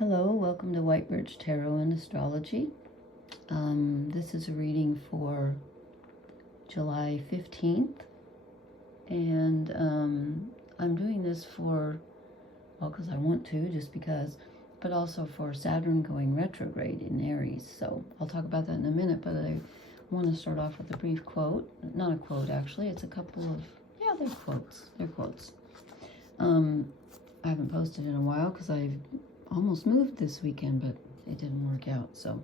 Hello, welcome to White Birch Tarot and Astrology. This is a reading for July 15th, and I'm doing this because I want to, just because, but also for Saturn going retrograde in Aries. So I'll talk about that in a minute, but I want to start off with a brief quote. Not a quote, actually. It's a couple of, they're quotes. They're quotes. I haven't posted in a while because I've almost moved this weekend, but it didn't work out. So,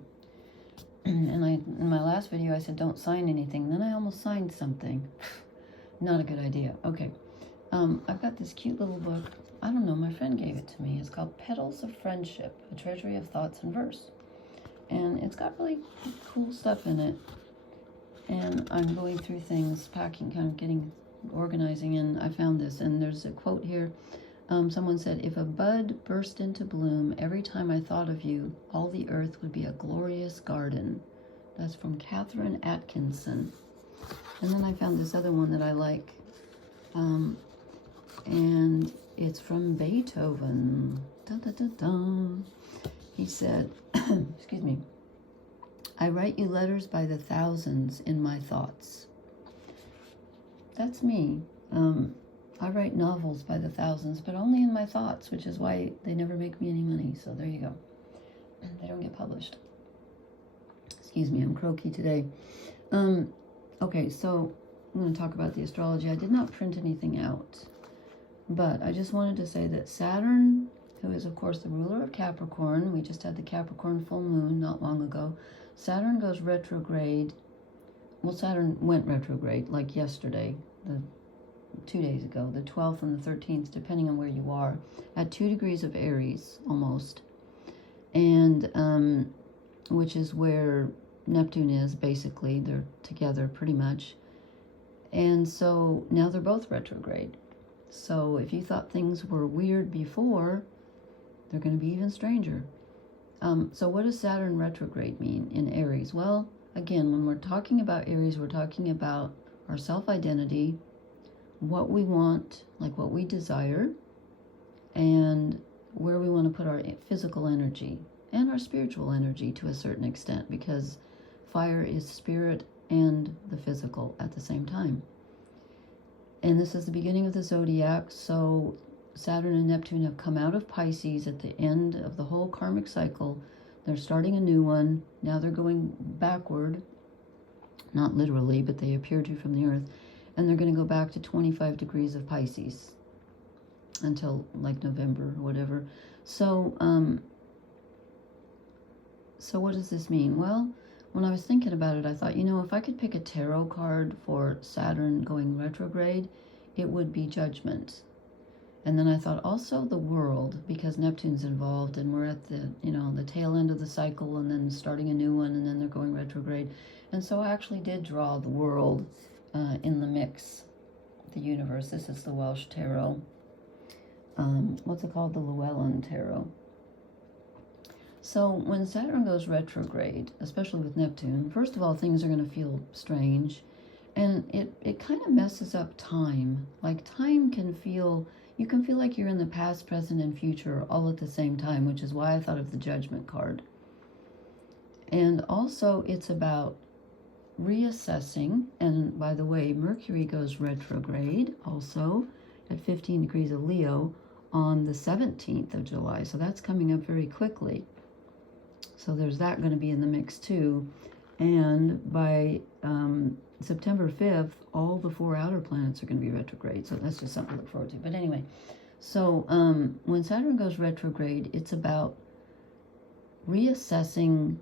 and in my last video I said don't sign anything. Then I almost signed something. Not a good idea. Okay, I've got this cute little book. I don't know, my friend gave it to me. It's called Petals of Friendship, a treasury of thoughts and verse, and it's got really cool stuff in it. And I'm going through things, packing, kind of getting organizing, and I found this, and there's a quote here. Someone said, if a bud burst into bloom every time I thought of you, all the earth would be a glorious garden. That's from Catherine Atkinson. And then I found this other one that I like, and it's from Beethoven. Dun, dun, dun, dun. He said, excuse me, I write you letters by the thousands in my thoughts. That's me. I write novels by the thousands, but only in my thoughts, which is why they never make me any money. So there you go. They don't get published. Excuse me, I'm croaky today. Okay, so I'm going to talk about the astrology. I did not print anything out, but I just wanted to say that Saturn, who is, of course, the ruler of Capricorn, we just had the Capricorn full moon not long ago. Saturn goes retrograde. Well, Saturn went retrograde like yesterday, 2 days ago, the 12th and the 13th, depending on where you are, at 2 degrees of Aries, almost, and which is where Neptune is, basically. They're together pretty much. And so now they're both retrograde. So if you thought things were weird before, they're going to be even stranger. So what does Saturn retrograde mean in Aries? Well, again, when we're talking about Aries, we're talking about our self-identity, what we want, like what we desire, and where we want to put our physical energy and our spiritual energy to a certain extent, because fire is spirit and the physical at the same time. And this is the beginning of the zodiac, so Saturn and Neptune have come out of Pisces at the end of the whole karmic cycle. They're starting a new one. Now they're going backward, not literally, but they appear to from the earth. And they're going to go back to 25 degrees of Pisces until like November or whatever. So, so what does this mean? Well, when I was thinking about it, I thought, if I could pick a tarot card for Saturn going retrograde, it would be Judgment. And then I thought also the World, because Neptune's involved and we're at the, the tail end of the cycle and then starting a new one, and then they're going retrograde. And so I actually did draw the World in the mix, the universe. This is the Welsh Tarot. What's it called? The Llewellyn Tarot. So when Saturn goes retrograde, especially with Neptune, first of all, things are going to feel strange. And it kind of messes up time. Like time can feel, you can feel like you're in the past, present, and future all at the same time, which is why I thought of the Judgment card. And also it's about reassessing, and by the way, Mercury goes retrograde also at 15 degrees of Leo on the 17th of July, so that's coming up very quickly. So there's that going to be in the mix too. And by September 5th, all the 4 outer planets are going to be retrograde, so that's just something to look forward to. But anyway, so when Saturn goes retrograde, it's about reassessing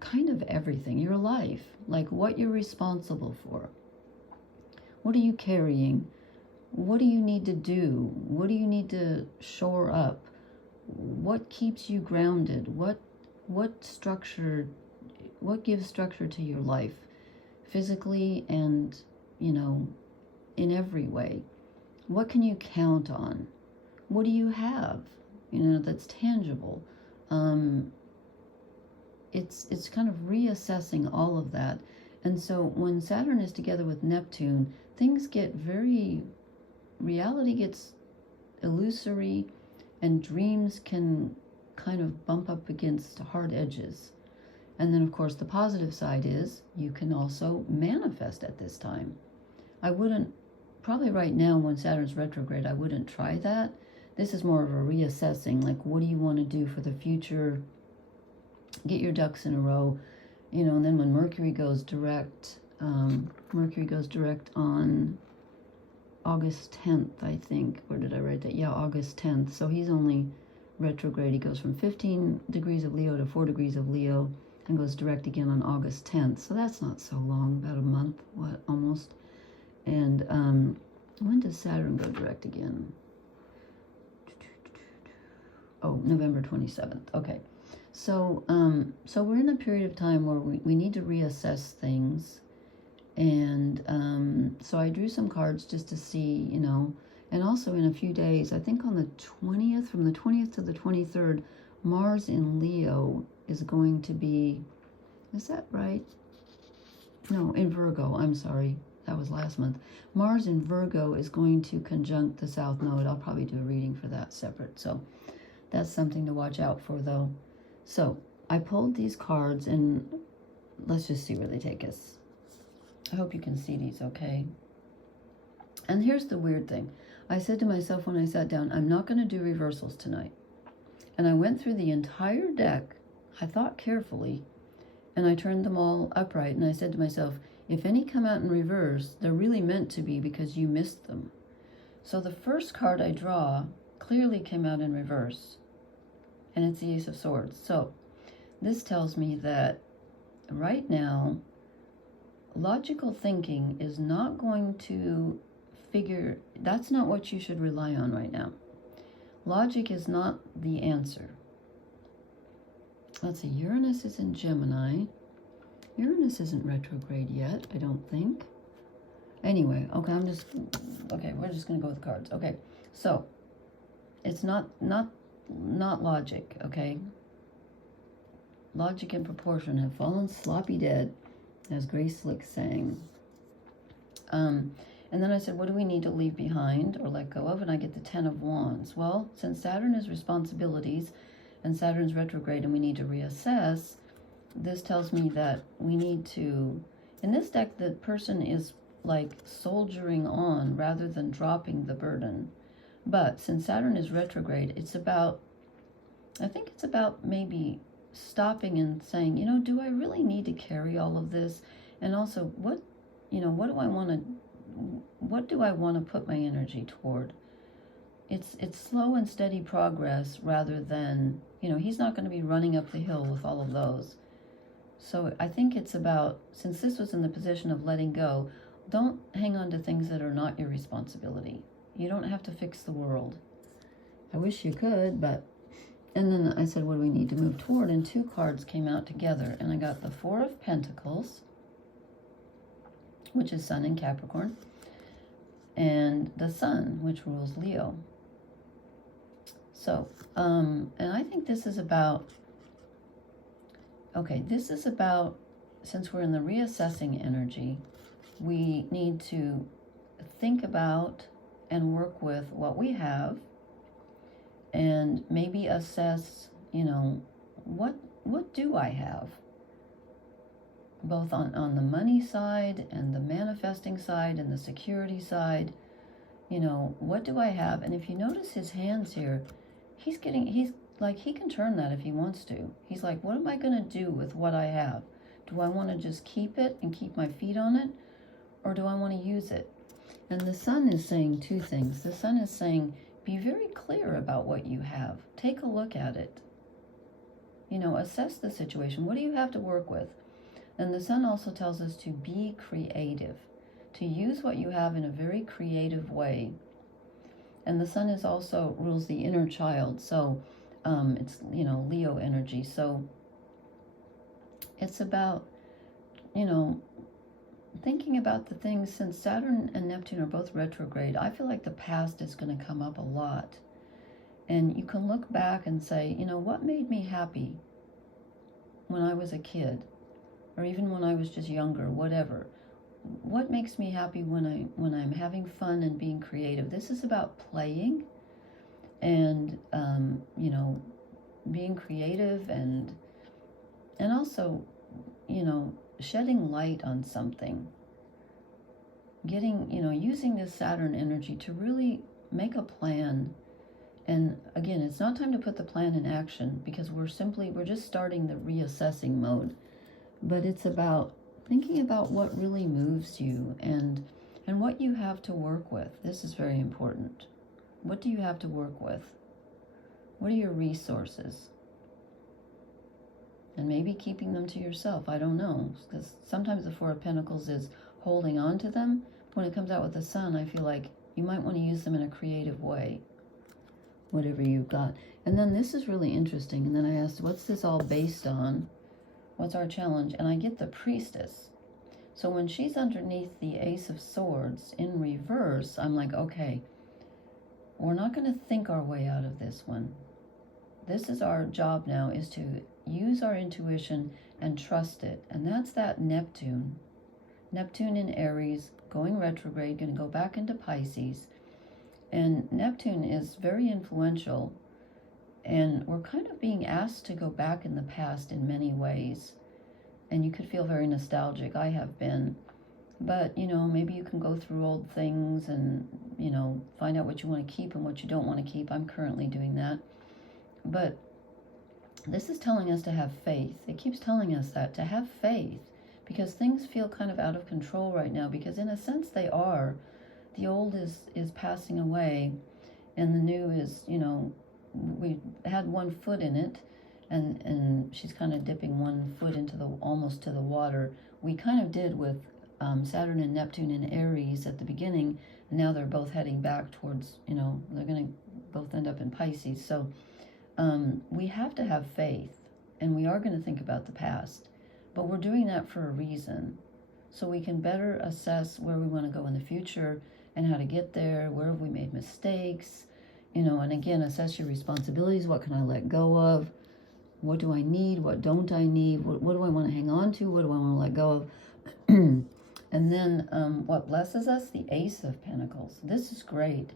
kind of everything, your life, like what you're responsible for. What are you carrying? What do you need to do? What do you need to shore up? What keeps you grounded? What structure, what gives structure to your life, physically and, in every way? What can you count on? What do you have, that's tangible? It's kind of reassessing all of that. And so when Saturn is together with Neptune, things get reality gets illusory, and dreams can kind of bump up against hard edges. And then, of course, the positive side is you can also manifest at this time. I wouldn't, probably right now when Saturn's retrograde, I wouldn't try that. This is more of a reassessing, like what do you want to do for the future? Get your ducks in a row, and then when Mercury goes direct on August 10th, I think. Where did I write that? Yeah, August 10th. So he's only retrograde. He goes from 15 degrees of Leo to 4 degrees of Leo and goes direct again on August 10th. So that's not so long, about a month, almost. And when does Saturn go direct again? Oh, November 27th. Okay. So we're in a period of time where we need to reassess things. And so I drew some cards just to see, and also in a few days, I think on the 20th, from the 20th to the 23rd, Mars in Leo is going to be, is that right? No, in Virgo, I'm sorry. That was last month. Mars in Virgo is going to conjunct the South Node. I'll probably do a reading for that separate. So that's something to watch out for, though. So I pulled these cards, and let's just see where they take us. I hope you can see these, okay? And here's the weird thing. I said to myself when I sat down, I'm not going to do reversals tonight. And I went through the entire deck. I thought carefully, and I turned them all upright, and I said to myself, if any come out in reverse, they're really meant to be because you missed them. So the first card I draw clearly came out in reverse, and it's the Ace of Swords. So this tells me that right now, logical thinking is not going to figure, that's not what you should rely on right now. Logic is not the answer. Let's see, Uranus is in Gemini. Uranus isn't retrograde yet, I don't think. Anyway, okay, we're just going to go with the cards. Okay, so it's not logic, okay? Logic and proportion have fallen sloppy dead, as Grace Slick sang. And then I said, what do we need to leave behind or let go of? And I get the 10 of Wands. Well, since Saturn is responsibilities and Saturn's retrograde and we need to reassess, this tells me that we need to, in this deck, the person is like soldiering on rather than dropping the burden. But since Saturn is retrograde, I think it's about maybe stopping and saying, do I really need to carry all of this? And also, what do I want to put my energy toward? It's slow and steady progress rather than, he's not going to be running up the hill with all of those. So I think it's about, since this was in the position of letting go, don't hang on to things that are not your responsibility. You don't have to fix the world. I wish you could, but... And then I said, what do we need to move toward? And two cards came out together. And I got the Four of Pentacles, which is Sun in Capricorn, and the Sun, which rules Leo. So, and I think this is about, since we're in the reassessing energy, we need to think about and work with what we have and maybe assess, what do I have? Both on the money side and the manifesting side and the security side, what do I have? And if you notice his hands here, he can turn that if he wants to. He's like, what am I going to do with what I have? Do I want to just keep it and keep my feet on it? Or do I want to use it? And the Sun is saying two things. The Sun is saying, be very clear about what you have. Take a look at it. Assess the situation. What do you have to work with? And the Sun also tells us to be creative, to use what you have in a very creative way. And the Sun is also rules the inner child, so it's, Leo energy. So it's about, thinking about the things, since Saturn and Neptune are both retrograde, I feel like the past is going to come up a lot. And you can look back and say, what made me happy when I was a kid? Or even when I was just younger, whatever. What makes me happy when I'm having fun and being creative? This is about playing and, you know, being creative and also, you know, shedding light on something. Getting, you know, using this Saturn energy to really make a plan. And again, it's not time to put the plan in action because we're just starting the reassessing mode. But it's about thinking about what really moves you and what you have to work with. This is very important. What do you have to work with? What are your resources? And maybe keeping them to yourself. I don't know. Because sometimes the Four of Pentacles is holding on to them. When it comes out with the Sun, I feel like you might want to use them in a creative way. Whatever you've got. And then this is really interesting. And then I asked, what's this all based on? What's our challenge? And I get the Priestess. So when she's underneath the Ace of Swords in reverse, I'm like, okay, we're not going to think our way out of this one. This is our job now, is to use our intuition and trust it. And that's that Neptune. Neptune in Aries, going retrograde, going to go back into Pisces. And Neptune is very influential. And we're kind of being asked to go back in the past in many ways. And you could feel very nostalgic. I have been. But, you know, maybe you can go through old things and, you know, find out what you want to keep and what you don't want to keep. I'm currently doing that. But this is telling us to have faith. It keeps telling us that, to have faith. Because things feel kind of out of control right now. Because in a sense they are. The old is passing away. And the new is, you know, we had one foot in it. And she's kind of dipping one foot into almost to the water. We kind of did with Saturn and Neptune in Aries at the beginning. And now they're both heading back towards, you know, they're going to both end up in Pisces. So we have to have faith. And we are going to think about the past. But we're doing that for a reason. So we can better assess where we want to go in the future and how to get there. Where have we made mistakes? You know, and again, assess your responsibilities. What can I let go of? What do I need? What don't I need? What do I want to hang on to? What do I want to let go of? And then what blesses us? The Ace of Pentacles. This is great.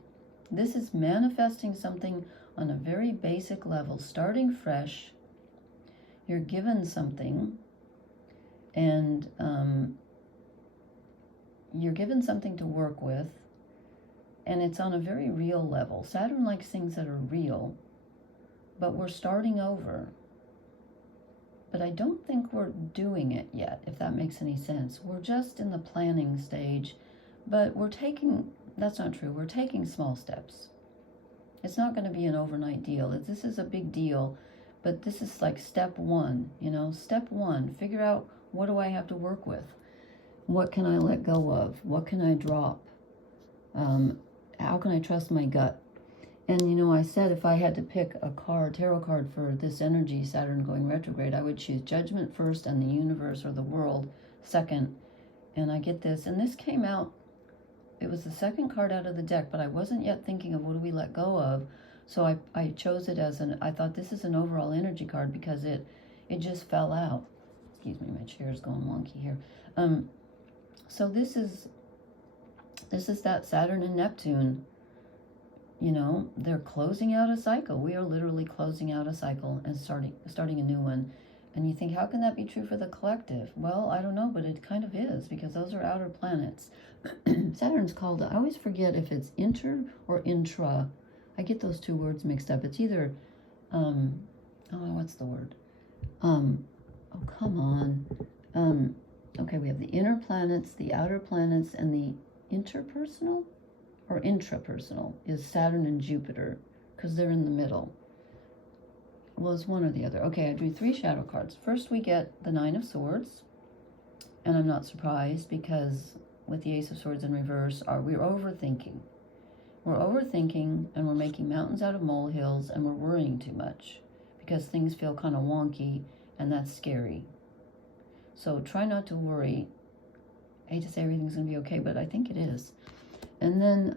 This is manifesting something on a very basic level, starting fresh. You're given something, and you're given something to work with, and it's on a very real level. Saturn likes things that are real, but we're starting over. But I don't think we're doing it yet, if that makes any sense. We're just in the planning stage, but we're taking, that's not true, we're taking small steps. It's not going to be an overnight deal. This is a big deal, but this is like step one, you know, step one, figure out what do I have to work with? What can I let go of? What can I drop? How can I trust my gut? And, you know, I said if I had to pick a tarot card for this energy, Saturn going retrograde, I would choose Judgment first and the universe or the world second. And I get this. And this came out, it was the second card out of the deck, but I wasn't yet thinking of what do we let go of. So I chose it as I thought this is an overall energy card because it just fell out. Excuse me, my chair is going wonky here. So this is that Saturn and Neptune. You know, they're closing out a cycle. We are literally closing out a cycle and starting a new one. And you think, how can that be true for the collective? Well, I don't know, but it kind of is because those are outer planets. Saturn's called, I always forget if it's inter or intra. I get those two words mixed up. It's either, what's the word? Oh, come on. Okay, we have the inner planets, the outer planets, and the interpersonal or intrapersonal is Saturn and Jupiter because they're in the middle. Well, it's one or the other. Okay, I drew 3 shadow cards. First, we get the Nine of Swords, and I'm not surprised because with the Ace of Swords in reverse, we're overthinking. We're overthinking, and we're making mountains out of molehills, and we're worrying too much because things feel kind of wonky, and that's scary. So try not to worry. I hate to say everything's going to be okay, but I think it is. And then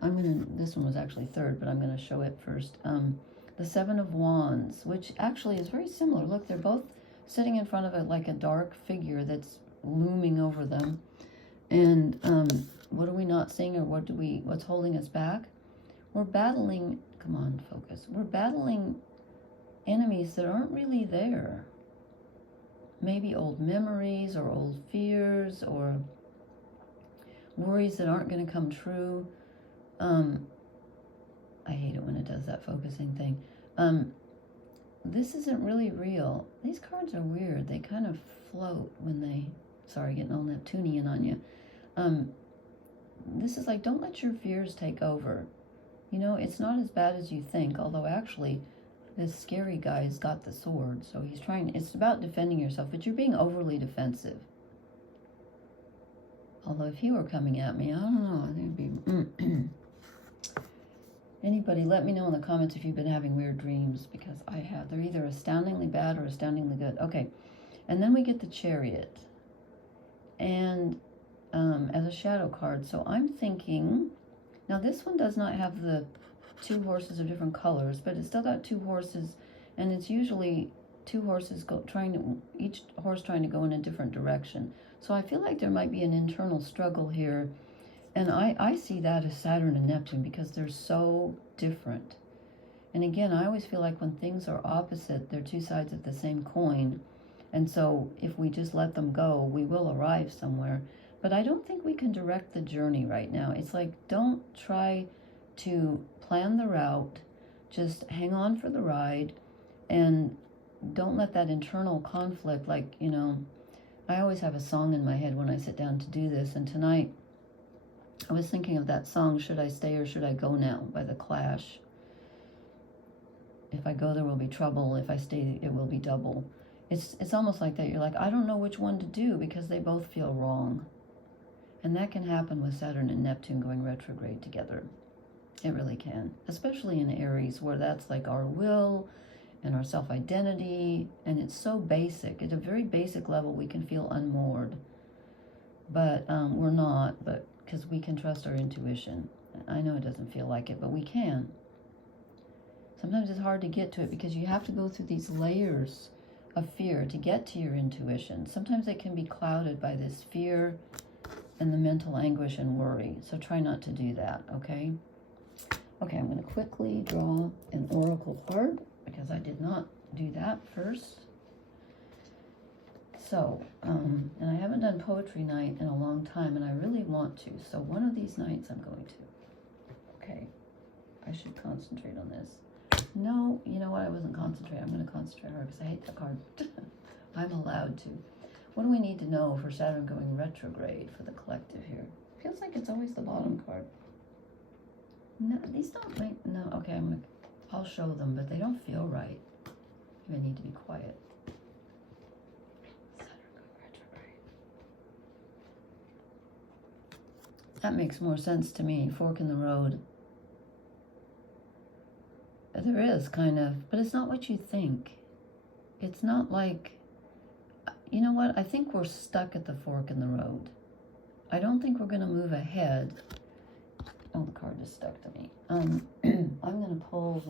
this one was actually third, but I'm going to show it first. The Seven of Wands, which actually is very similar. Look, they're both sitting in front of it like a dark figure that's looming over them. And what are we not seeing or what's holding us back? We're battling come on, focus. We're battling enemies that aren't really there. Maybe old memories or old fears or worries that aren't going to come true. I hate it when it does that focusing thing. This isn't really real. These cards are weird. They kind of float when they, sorry, getting all Neptunian on you. This is like, don't let your fears take over. You know, it's not as bad as you think, although actually this scary guy's got the sword, so he's trying, it's about defending yourself, but you're being overly defensive. Although if he were coming at me, I don't know, I think it'd be... Anybody, let me know in the comments if you've been having weird dreams, because I have. They're either astoundingly bad or astoundingly good. Okay, and then we get the Chariot, and as a shadow card. So I'm thinking, now this one does not have the two horses of different colors, but it's still got two horses, and it's usually two horses each horse trying to go in a different direction. So I feel like there might be an internal struggle here. And I see that as Saturn and Neptune because they're so different. And again, I always feel like when things are opposite, they're two sides of the same coin. And so if we just let them go, we will arrive somewhere. But I don't think we can direct the journey right now. It's like, don't try to plan the route. Just hang on for the ride. And don't let that internal conflict, like, you know, I always have a song in my head when I sit down to do this. And tonight, I was thinking of that song, Should I Stay or Should I Go Now, by The Clash. If I go, there will be trouble. If I stay, it will be double. It's almost like that. You're like, I don't know which one to do because they both feel wrong. And that can happen with Saturn and Neptune going retrograde together. It really can. Especially in Aries, where that's like our will and our self-identity. And it's so basic. At a very basic level, we can feel unmoored. But we're not, but because we can trust our intuition. I know it doesn't feel like it, but we can. Sometimes it's hard to get to it because you have to go through these layers of fear to get to your intuition. Sometimes it can be clouded by this fear and the mental anguish and worry. So try not to do that, okay? Okay, I'm going to quickly draw an oracle card because I did not do that first. So, and I haven't done poetry night in a long time, and I really want to. So one of these nights I'm going to. Okay, I should concentrate on this. No, you know what? I wasn't concentrating. I'm going to concentrate hard because I hate that card. I'm allowed to. What do we need to know for Saturn going retrograde for the collective here? Feels like it's always the bottom card. No, these don't make, no, okay, I'll show them, but they don't feel right. Maybe I need to be quiet. That makes more sense to me, fork in the road. There is, kind of, but it's not what you think. It's not like, you know what, I think we're stuck at the fork in the road. I don't think we're going to move ahead. Oh, the card is stuck to me. I'm going to pull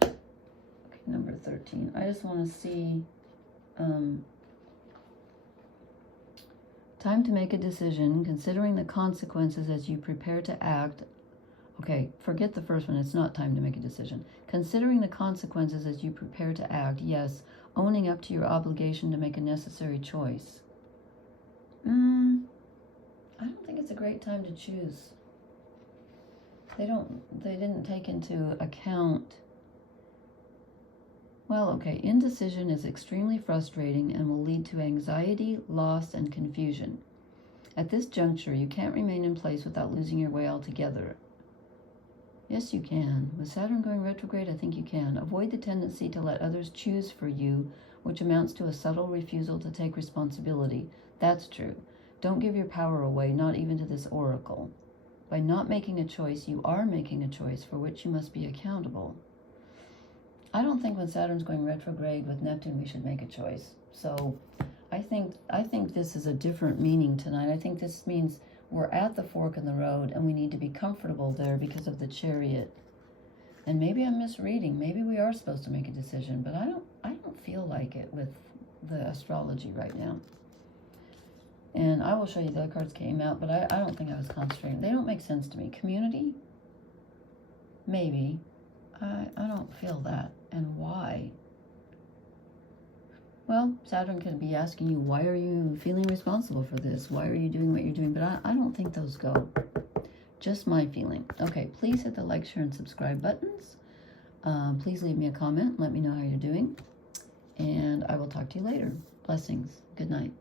the, okay, number 13. I just want to see, time to make a decision, considering the consequences as you prepare to act. Okay, forget the first one. It's not time to make a decision. Considering the consequences as you prepare to act. Yes, owning up to your obligation to make a necessary choice. I don't think it's a great time to choose. They didn't take into account. Well, okay, indecision is extremely frustrating and will lead to anxiety, loss, and confusion. At this juncture, you can't remain in place without losing your way altogether. Yes, you can. With Saturn going retrograde, I think you can. Avoid the tendency to let others choose for you, which amounts to a subtle refusal to take responsibility. That's true. Don't give your power away, not even to this oracle. By not making a choice, you are making a choice for which you must be accountable. I don't think when Saturn's going retrograde with Neptune, we should make a choice. So I think this is a different meaning tonight. I think this means we're at the fork in the road and we need to be comfortable there because of the Chariot. And maybe I'm misreading. Maybe we are supposed to make a decision, but I don't feel like it with the astrology right now. And I will show you the other cards came out, but I don't think I was concentrating. They don't make sense to me. Community? Maybe. I don't feel that. And why? Well, Saturn could be asking you, why are you feeling responsible for this? Why are you doing what you're doing? But I don't think those go. Just my feeling. Okay, please hit the like, share, and subscribe buttons. Please leave me a comment. Let me know how you're doing. And I will talk to you later. Blessings. Good night.